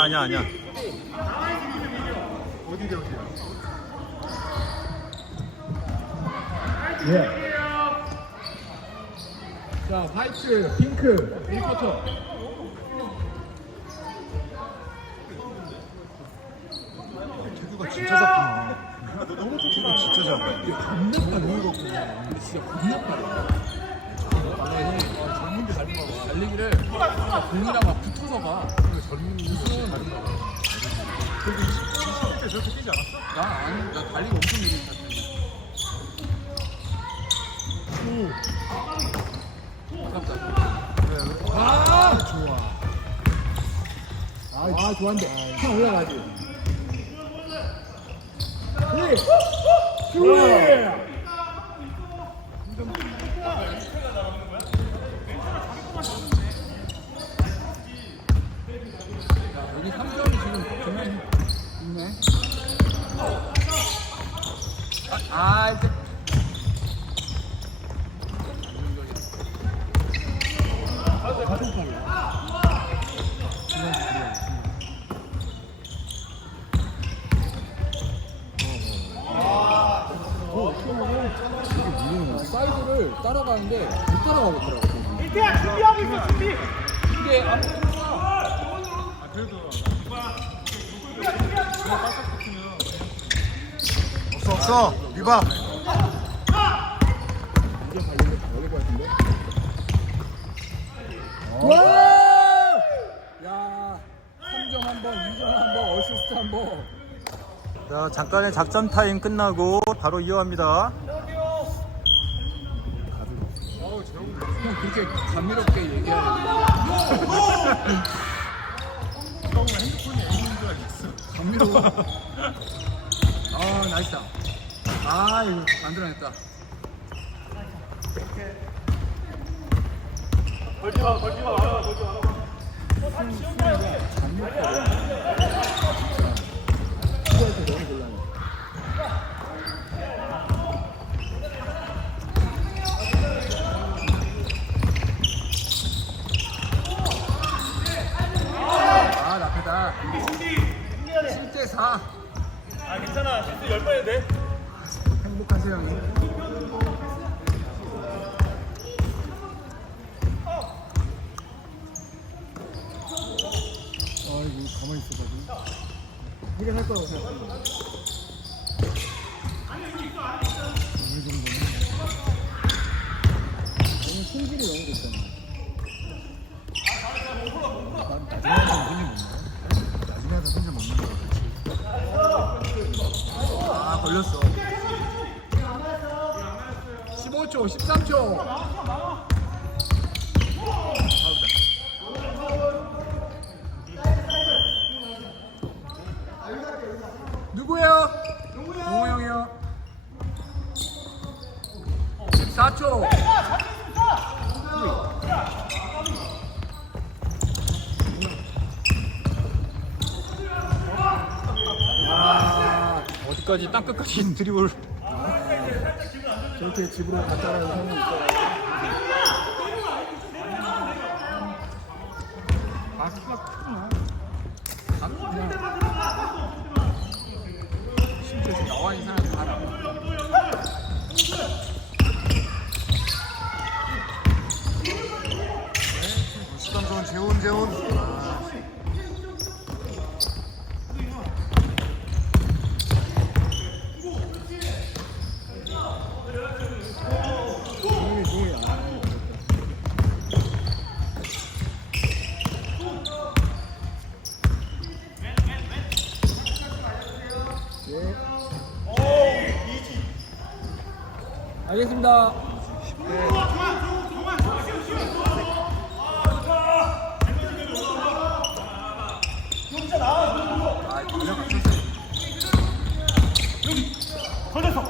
아니야 아니야 아니야. 어디 대 어디야? 예. 자, 화이트, 핑크, 1쿼터. 태구가 진짜 작구나. 너 너무 태구가 진짜 작아. 겁나. 진짜 겁나 빠르 다. 아, 형, 젊은데 잘 봐. 달리기를 공이랑 막 붙어서 가. 젊은 무슨 다른 거. 그래도 20대 저렇게 뛰지 않았어? 나 아니, 나 달리기 엄청 느리다. 아깝다. 아, 좋아. 아, 좋아한데. 형 올라가지. 그래. 그래. 여기 3점이 지금 정말 있네. 아, 아 이제. 사이드를 따라가는데 못 따라가겠더라고. 이태야 준비하고 있어 준비. 이게 안아 그래도 없어 없어 이게 것 같은데? 와! 야, 3점 한 번, 2점 한 번, 어시스트 한 번. 자 잠깐의 작전 타임 끝나고 바로 이어갑니다. 형 그렇게 감미롭게 얘기하는 감미로워. 아, 나이스다. 아, 이거 만들어냈다. 걸지 마 걸지 마 말아 걸지 마. 수고해서 너무 곤란해. 아, 나쁘다. 7대 4. 아 괜찮아 실수 열 번해도 돼. 행복하세요, 형님. 아, 이거 가만히 있어가지고. 해결할 생각합니다. 어느 정도는. 오늘 손질이 너무 좋잖아. 나중에 하다 먹는 거 나중에 하다 손님 먹는 거 아, 걸렸어. 15초, 13초. 누구예요? 용우 형이요. 14초. 아, 어디까지 땅 끝까지 드리블. 저렇게 집으로 갔다 오는 형이 있어요. 아, 키가 크구나. 아. 심지어 나와 있는 사람이 다 알아. 재훈 재훈. 아, 예. 알겠습니다. 아, 걸려서.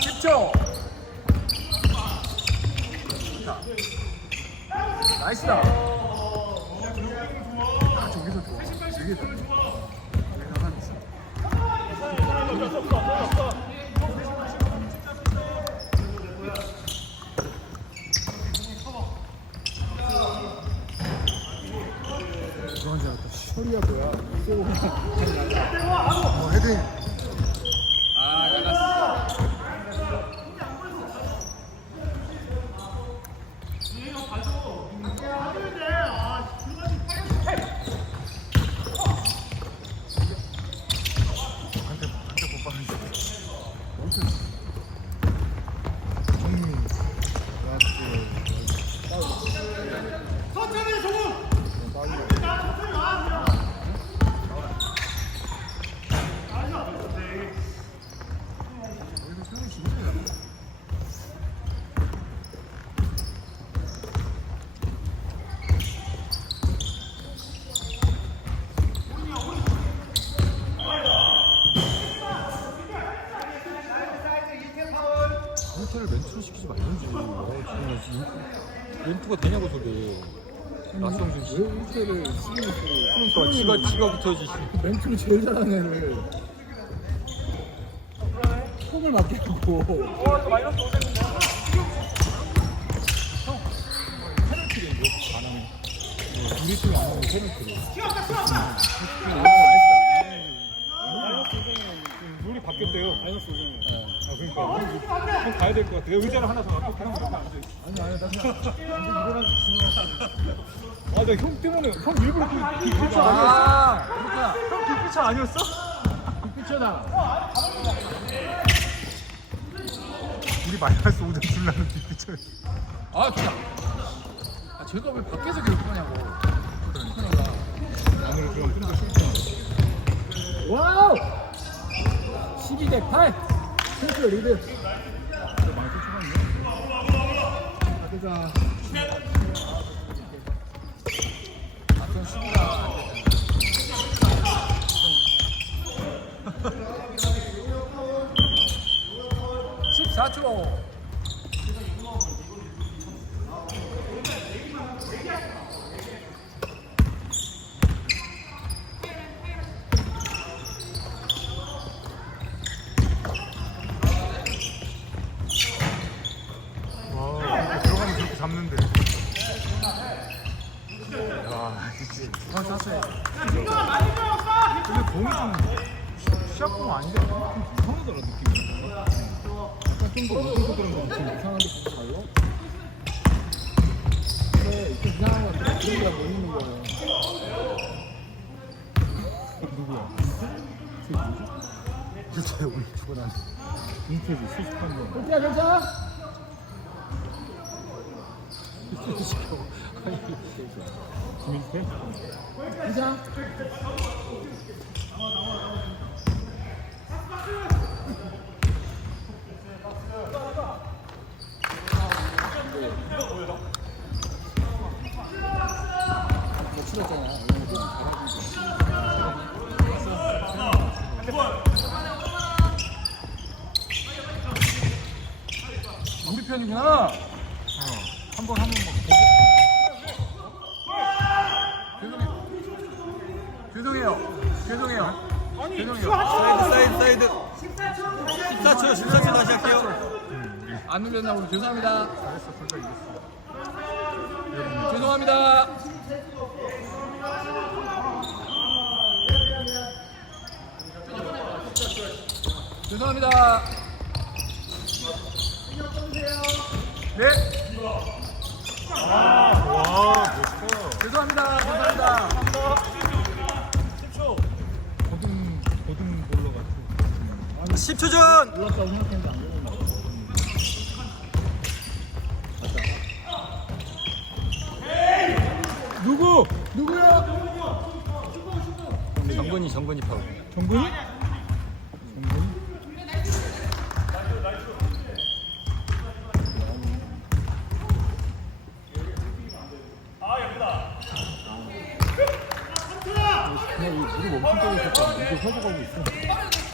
10초. 좋다. 나이스다. 아, 저기서 좋아. 저기서 좋아. 내가 한 그건 줄 알았다. 셔리아 거야. 쏘고 그냥 나가. 어, 헤딩. 아, 나갔어. 한대 한대 못 받는 정민. 라스. 멘트를 멘트로 시키지 말든지. 어, 지금 멘트가 되냐고 소리. 나성준 씨. 왜 일체를 쓰고 있어? 그러니까 지가 지가 붙어야지. 멘트를 제일 잘하는 애를 폼을 맞게 하고 우리 팀이 안 하면 페널티를 룰이 바뀌었대요. 마이너스 5점. 아, 그러니까. 형 가야 될 것 같아요. 의자를 하나 더 갖고 그냥 그렇게 앉아 있어. 아니 아니 나 그냥 아, 나형 때문에 형 일부러 그 빅피처 아니었어? 아 형 빅피처 아니었어? 빅피처다 우리 마이너스 5점 줄라는 빅피처. 아 그냥 아 제가 왜 밖에서 그러니까 오늘 쉴 와우 12대 8 탱크 리드 많이 쫓아갔네. 아 그자 아전 12가 14초 와, 이렇게 들어가면 저렇게 잡는데. 야, 진짜. 어 쐈어요 근데 공이 좀 시합공 아닌데? 좀 이상하더라 느낌이. 약간 좀더 무서워서 그런 거 지금 계속 달라? 근데 이렇게 이상한 건 그런 게못 있는 거예요 누구야? 진짜 우리 죽어난 인테비 수십한 명. 꼴찌야 괜찮아? 김인태? 이런 거 잘하지. 우리 편이구나. 한번 한번 죄송해요. 죄송해요. 죄송해요. 사이드 사이드 사이드. 14초 14초 다시 할게요. 안 눌렸나 보네. 죄송합니다. 죄송합니다. 죄송합니다. 네. 와, 멋있어. 죄송합니다. 죄송합니다. 고등 고등 볼러 같아. 10초 전. 몰랐다고 생각했는데 안 되는 거 누구? 누구야? 정근이 정근이 파울. 정근이? 그냥 이 물을 멈춘 적이 있었다. 이거 커져가고 있어.